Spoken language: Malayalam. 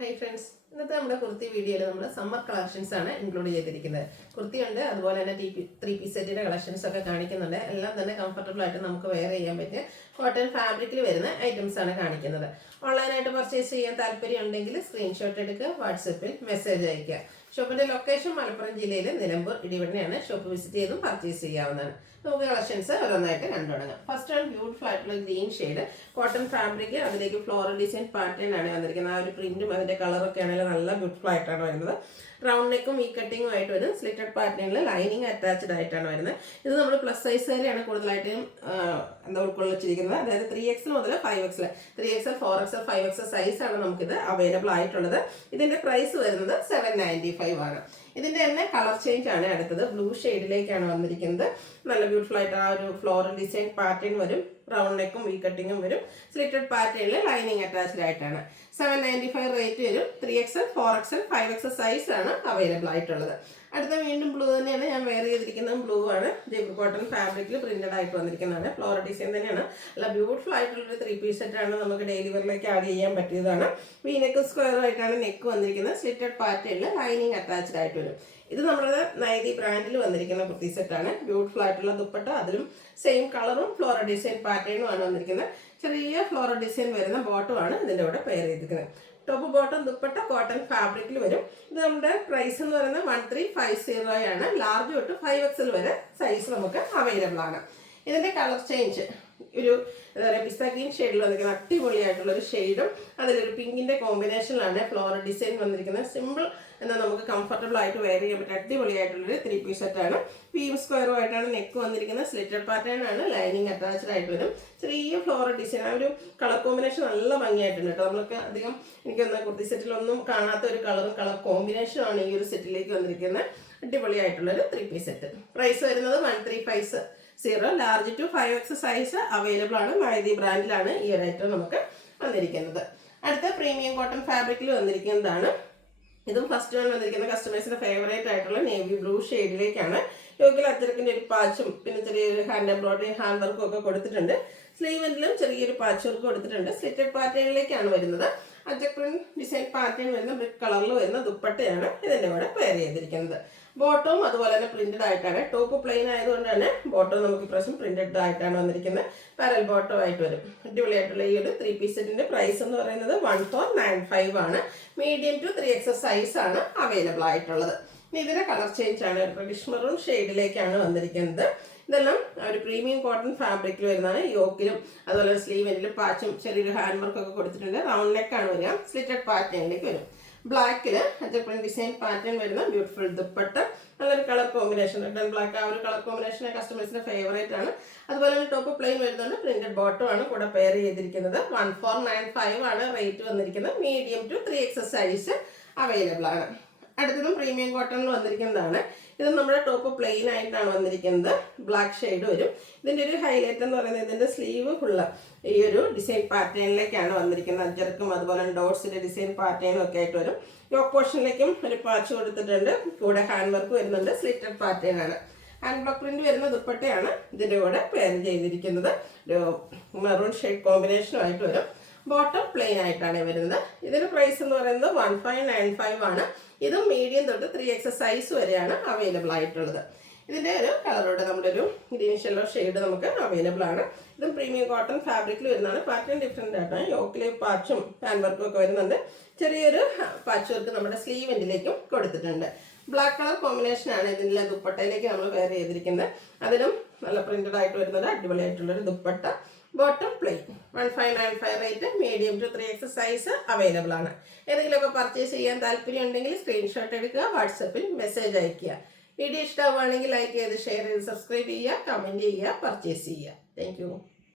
Hi friends, ഇന്നത്തെ നമ്മുടെ കുർത്തി വീഡിയോയിൽ നമ്മൾ സമ്മർ കളക്ഷൻസ് ആണ് ഇൻക്ലൂഡ് ചെയ്തിരിക്കുന്നത്. കുർത്തി ഉണ്ട്, അതുപോലെ തന്നെ ത്രീ പീസ് സെറ്റിന്റെ കളക്ഷൻസ് ഒക്കെ കാണിക്കുന്നുണ്ട്. എല്ലാം തന്നെ കംഫർട്ടബിൾ ആയിട്ട് നമുക്ക് വെയർ ചെയ്യാൻ പറ്റിയ കോട്ടൺ ഫാബ്രിക്കിൽ വരുന്ന ഐറ്റംസ് ആണ് കാണിക്കുന്നത്. ഓൺലൈനായിട്ട് പർച്ചേസ് ചെയ്യാൻ താല്പര്യം ഉണ്ടെങ്കിൽ സ്ക്രീൻഷോട്ട് എടുക്കുക, വാട്സപ്പിൽ മെസ്സേജ് അയയ്ക്കുക. ഷോപ്പിന്റെ ലൊക്കേഷൻ മലപ്പുറം ജില്ലയിലെ നിലമ്പൂർ ഇടിവണ്ണയാണ്. ഷോപ്പ് വിസിറ്റ് ചെയ്തും പർച്ചേസ് ചെയ്യാവുന്നതാണ്. നമുക്ക് കളക്ഷൻസ് ഓരോന്നായിട്ട് കണ്ടു തുടങ്ങാം. ഫസ്റ്റ് ആണ് ബ്യൂട്ടിഫുൾ ആയിട്ടുള്ള ഗ്രീൻ ഷെയ്ഡ് കോട്ടൺ ഫാബ്രിക്, അതിലേക്ക് ഫ്ലോറൽ ഡിസൈൻ പാറ്റേൺ ആണ് വന്നിരിക്കുന്നത്. ആ ഒരു പ്രിന്റും അതിന്റെ കളറൊക്കെ ആണെങ്കിൽ നല്ല ബ്യൂട്ടിഫുൾ ആയിട്ടാണ് വരുന്നത്. റൗണ്ട് നെക്കും ഈ കട്ടിങ്ങും ആയിട്ട് വരും. സ്ലിറ്റഡ് പാറ്റേണിൽ ലൈനിങ് അറ്റാച്ച്ഡ് ആയിട്ടാണ് വരുന്നത്. ഇത് നമ്മൾ പ്ലസ് സൈസ് വരെയാണ് കൂടുതലായിട്ടും ഉൾക്കൊള്ളിച്ചിരിക്കുന്നത്. അതായത് 3XL മുതൽ 5XL, 3XL, 4XL, 5XL സൈസാണ് നമുക്കിത് അവൈലബിൾ ആയിട്ടുള്ളത്. ഇതിന്റെ പ്രൈസ് വരുന്നത് 795 ആണ്. ഇതിന്റെ തന്നെ കളർ ചേഞ്ച് ആണ് അടുത്തത്. ബ്ലൂ ഷെയ്ഡിലേക്കാണ് വന്നിരിക്കുന്നത്. നല്ല ബ്യൂട്ടിഫുൾ ആയിട്ട് ആ ഒരു ഫ്ലോറൽ ഡിസൈൻ പാറ്റേൺ വരും. റൗണ്ട് നെക്കും വി കട്ടിങ്ങും വരും. സ്ലിറ്റഡ് പാറ്റേണിൽ ലൈനിങ് അറ്റാച്ച്ഡ് ആയിട്ടാണ്. 795 റേറ്റ് വരും. 3XL, 4XL, 5XL സൈസ് ആണ് അവൈലബിൾ ആയിട്ടുള്ളത്. അടുത്ത വീണ്ടും ബ്ലൂ തന്നെയാണ് ഞാൻ വെയർ ചെയ്തിരിക്കുന്നത്. ബ്ലൂ ആണ്, ജെബ് കോട്ടൺ ഫാബ്രിക്കിൽ പ്രിന്റഡ് ആയിട്ട് വന്നിരിക്കുന്നതാണ്. ഫ്ലോറൽ ഡിസൈൻ തന്നെയാണ്. നല്ല ബ്യൂട്ടിഫുൾ ആയിട്ടുള്ളൊരു 3 പീസ് സെറ്റ് ആണ്. നമുക്ക് ഡെയിലി വെയറിലേക്ക് ആഡ് ചെയ്യാൻ പറ്റിയതാണ്. വി നെക്ക് സ്ക്വയർ ആയിട്ടാണ് നെക്ക് വന്നിരിക്കുന്നത്. സ്ലിറ്റഡ് പാറ്റേണിൽ ലൈനിങ് അറ്റാച്ച്ഡ് ആയിട്ട് വരും. ഇത് നമ്മുടെ നൈതി ബ്രാൻഡിൽ വന്നിരിക്കുന്ന കുർത്തി സെറ്റാണ്. ബ്യൂട്ടിഫുൾ ആയിട്ടുള്ള ദുപ്പട്ട, അതിലും സെയിം കളറും ഫ്ലോറൽ ഡിസൈൻ പാറ്റേണും ആണ് വന്നിരിക്കുന്നത്. ചെറിയ ഫ്ലോറൽ ഡിസൈൻ വരുന്ന ബോട്ടം ആണ് ഇതിൻ്റെ കൂടെ പെയർ ചെയ്തിരിക്കുന്നത്. ടോപ്പ് ബോട്ടം ദുപ്പട്ട കോട്ടൺ ഫാബ്രിക്കിൽ വരും. ഇത് നമ്മുടെ പ്രൈസ് എന്ന് പറയുന്നത് 1350 ആണ്. ലാർജ് തൊട്ട് 5XL വരെ സൈസ് നമുക്ക് അവൈലബിൾ ആണ്. ഇതിന്റെ കളർ ചേഞ്ച് ഒരു എന്താ പറയുക, പിസ്ത ഗ്രീൻ ഷെയ്ഡിൽ വന്നിരിക്കുന്ന അടിപൊളിയായിട്ടുള്ള ഒരു ഷെയ്ഡും അതിലൊരു പിങ്കിന്റെ കോമ്പിനേഷനിലാണ് ഫ്ലോറൽ ഡിസൈൻ വന്നിരിക്കുന്നത്. സിമ്പിൾ എന്നാൽ നമുക്ക് കംഫർട്ടബിൾ ആയിട്ട് വെയർ ചെയ്യാൻ പറ്റും അടിപൊളിയായിട്ടുള്ളൊരു 3 പീസ് സെറ്റാണ്. വീം സ്ക്വയറും ആയിട്ടാണ് നെക്ക് വന്നിരിക്കുന്നത്. സ്ലിറ്റഡ് പാറ്റേൺ ആണ്. ലൈനിങ് അറ്റാച്ച്ഡ് ആയിട്ട് വരും. ചെറിയ ഫ്ലോറൽ ഡിസൈൻ, ആ ഒരു കളർ കോമ്പിനേഷൻ നല്ല ഭംഗിയായിട്ടുണ്ട് കേട്ടോ. നമുക്ക് അധികം എനിക്കൊന്ന് കുർത്തി സെറ്റിലൊന്നും കാണാത്ത ഒരു കളറും കളർ കോമ്പിനേഷനും ആണ് ഈ ഒരു സെറ്റിലേക്ക് വന്നിരിക്കുന്നത്. അടിപൊളിയായിട്ടുള്ളൊരു 3 പീസ് സെറ്റ്. പ്രൈസ് വരുന്നത് 1350. Large to 5XL size available ആണ്. നൈതി ബ്രാൻഡിലാണ് ഈ ഒരു ഐറ്റം നമുക്ക് വന്നിരിക്കുന്നത്. അടുത്ത പ്രീമിയം കോട്ടൺ ഫാബ്രിക്കിൽ വന്നിരിക്കുന്നതാണ്. ഇതും ഫസ്റ്റ് വൺ വന്നിരിക്കുന്ന കസ്റ്റമേഴ്സിന്റെ ഫേവറേറ്റ് ആയിട്ടുള്ള നേവി ബ്ലൂ ഷെയ്ഡിലേക്കാണ്. യോക്കിൽ അച്ചടക്കിന്റെ ഒരു പാച്ചും പിന്നെ ചെറിയൊരു ഹാൻഡ് എംബ്രോയിഡറി ഹാൻഡ് വർക്കും ഒക്കെ കൊടുത്തിട്ടുണ്ട്. സ്ലീവെന്റിലും ചെറിയൊരു പാച്ച് വർക്ക് കൊടുത്തിട്ടുണ്ട്. സ്ലിറ്റഡ് പാറ്റേണിലേക്കാണ് വരുന്നത്. അജക് പ്രിന്റ് ഡിസൈൻ പാറ്റേൺ വരുന്ന ബ്രിക്ക് കളറിൽ വരുന്ന ദുപ്പട്ടയാണ് ഇതിന്റെ കൂടെ പെയർ ചെയ്തിരിക്കുന്നത്. ബോട്ടവും അതുപോലെ തന്നെ പ്രിന്റഡ് ആയിട്ടാണ്. ടോപ്പ് പ്ലെയിൻ ആയതുകൊണ്ട് തന്നെ ബോട്ടം നമുക്ക് പ്രശ്നം പ്രിന്റഡ് ആയിട്ടാണ് വന്നിരിക്കുന്നത്. പാരൽ ബോട്ടം ആയിട്ട് വരും. അടിപൊളിയായിട്ടുള്ള ഈ ഒരു 3 പീസ് സെറ്റിന്റെ പ്രൈസ് എന്ന് പറയുന്നത് 1495 ആണ്. മീഡിയം ടു 3XL സൈസ് ആണ് അവൈലബിൾ ആയിട്ടുള്ളത്. ഇതിന്റെ കളർ ചേഞ്ച് ആണ്. റെഡിഷ് മെറൂൺ ഷെയ്ഡിലേക്കാണ് വന്നിരിക്കുന്നത്. ഇതെല്ലാം ഒരു പ്രീമിയം കോട്ടൺ ഫാബ്രിക്കിൽ വരുന്നതാണ്. യോക്കിലും അതുപോലെ സ്ലീവിലും പാച്ചും ചെറിയൊരു ഹാൻഡ് വർക്ക് ഒക്കെ കൊടുത്തിട്ടുണ്ട്. റൗണ്ട് നെക്കാണ് വരിക. സ്ലിറ്റഡ് പാറ്റേണിലേക്ക് വരും. ബ്ലാക്കിൽ അജപ്രിന്റ് ഡിസൈൻ പാറ്റേൺ വരുന്ന ബ്യൂട്ടിഫുൾ ദുപ്പട്ട, നല്ലൊരു colour combination. Red and black ആ ഒരു കളർ കോമ്പിനേഷൻ കസ്റ്റമേഴ്സിന്റെ ഫേവറേറ്റ് ആണ്. അതുപോലെ തന്നെ ടോപ്പ് പ്ലെയിൻ വരുന്നുണ്ട്. പ്രിന്റഡ് ബോട്ടം ആണ് കൂടെ പെയർ ചെയ്തിരിക്കുന്നത്. 1495 ആണ് റേറ്റ് വന്നിരിക്കുന്നത്. Medium to 3XL size available ആണ്. അടുത്തതും പ്രീമിയം കോട്ടണിൽ വന്നിരിക്കുന്നതാണ്. ഇത് നമ്മുടെ ടോപ്പ് പ്ലെയിൻ ആയിട്ടാണ് വന്നിരിക്കുന്നത്. ബ്ലാക്ക് ഷെയ്ഡ് വരും. ഇതിന്റെ ഒരു ഹൈലൈറ്റ് എന്ന് പറയുന്നത് ഇതിന്റെ സ്ലീവ് ഫുള്ള് ഈ ഒരു ഡിസൈൻ പാറ്റേണിലേക്കാണ് വന്നിരിക്കുന്നത്. അജർക്കും അതുപോലെ ഡോട്ട്സിന്റെ ഡിസൈൻ പാറ്റേണും ഒക്കെ ആയിട്ട് വരും. യോക്ക് പോർഷനിലേക്കും ഒരു പാച്ച് കൊടുത്തിട്ടുണ്ട്. കൂടെ ഹാൻഡ് വർക്ക് വരുന്നുണ്ട്. സ്ലിറ്റഡ് പാറ്റേൺ ആണ്. ഹാൻഡ് ബ്ലോക്ക് പ്രിന്റ് വരുന്ന ദുപ്പട്ടയാണ് ഇതിന്റെ കൂടെ പെയർ ചെയ്തിരിക്കുന്നത്. ഒരു മെറൂൺ ഷെയ്ഡ് കോമ്പിനേഷനുമായിട്ട് വരും. ബോട്ടം പ്ലെയിൻ ആയിട്ടാണ് വരുന്നത്. ഇതിന്റെ പ്രൈസ് എന്ന് പറയുന്നത് 1595 ആണ്. ഇതും മീഡിയം തൊട്ട് 3XL സൈസ് വരെയാണ് അവൈലബിൾ ആയിട്ടുള്ളത്. ഇതിന്റെ ഒരു കളറോടെ നമ്മുടെ ഒരു ഗ്രീൻ യെല്ലോ ഷെയ്ഡ് നമുക്ക് അവൈലബിൾ ആണ്. ഇതും പ്രീമിയം കോട്ടൺ ഫാബ്രിക്കിൽ വരുന്നതാണ്. പാറ്റേൺ ഡിഫറെന്റ് ആയിട്ടാണ്. യോക്കിലെ പാച്ചും ഹാൻഡ് വർക്കും ഒക്കെ വരുന്നുണ്ട്. ചെറിയൊരു പാച്ച് വർക്ക് നമ്മുടെ സ്ലീവ് എൻഡിലേക്കും കൊടുത്തിട്ടുണ്ട്. ബ്ലാക്ക് കളർ കോമ്പിനേഷൻ ആണ് ഇതിന്റെ ദുപ്പട്ടയിലേക്ക് നമ്മൾ വെയർ ചെയ്തിരിക്കുന്നത്. അതിലും നല്ല പ്രിന്റഡ് ആയിട്ട് വരുന്നത് അടിപൊളിയായിട്ടുള്ളൊരു dupatta. Bottom plain. 1595 rate. Medium to 3XL size available ആണ്. ഏതെങ്കിലുമൊക്കെ പർച്ചേസ് ചെയ്യാൻ താല്പര്യം ഉണ്ടെങ്കിൽ സ്ക്രീൻഷോട്ട് എടുക്കുക, വാട്സപ്പിൽ മെസ്സേജ് അയയ്ക്കുക. വീഡിയോ ഇഷ്ടമാവുകയാണെങ്കിൽ ലൈക്ക് ചെയ്ത് ഷെയർ ചെയ്ത് സബ്സ്ക്രൈബ് ചെയ്യുക, കമന്റ് ചെയ്യുക, പർച്ചേസ് ചെയ്യുക. താങ്ക്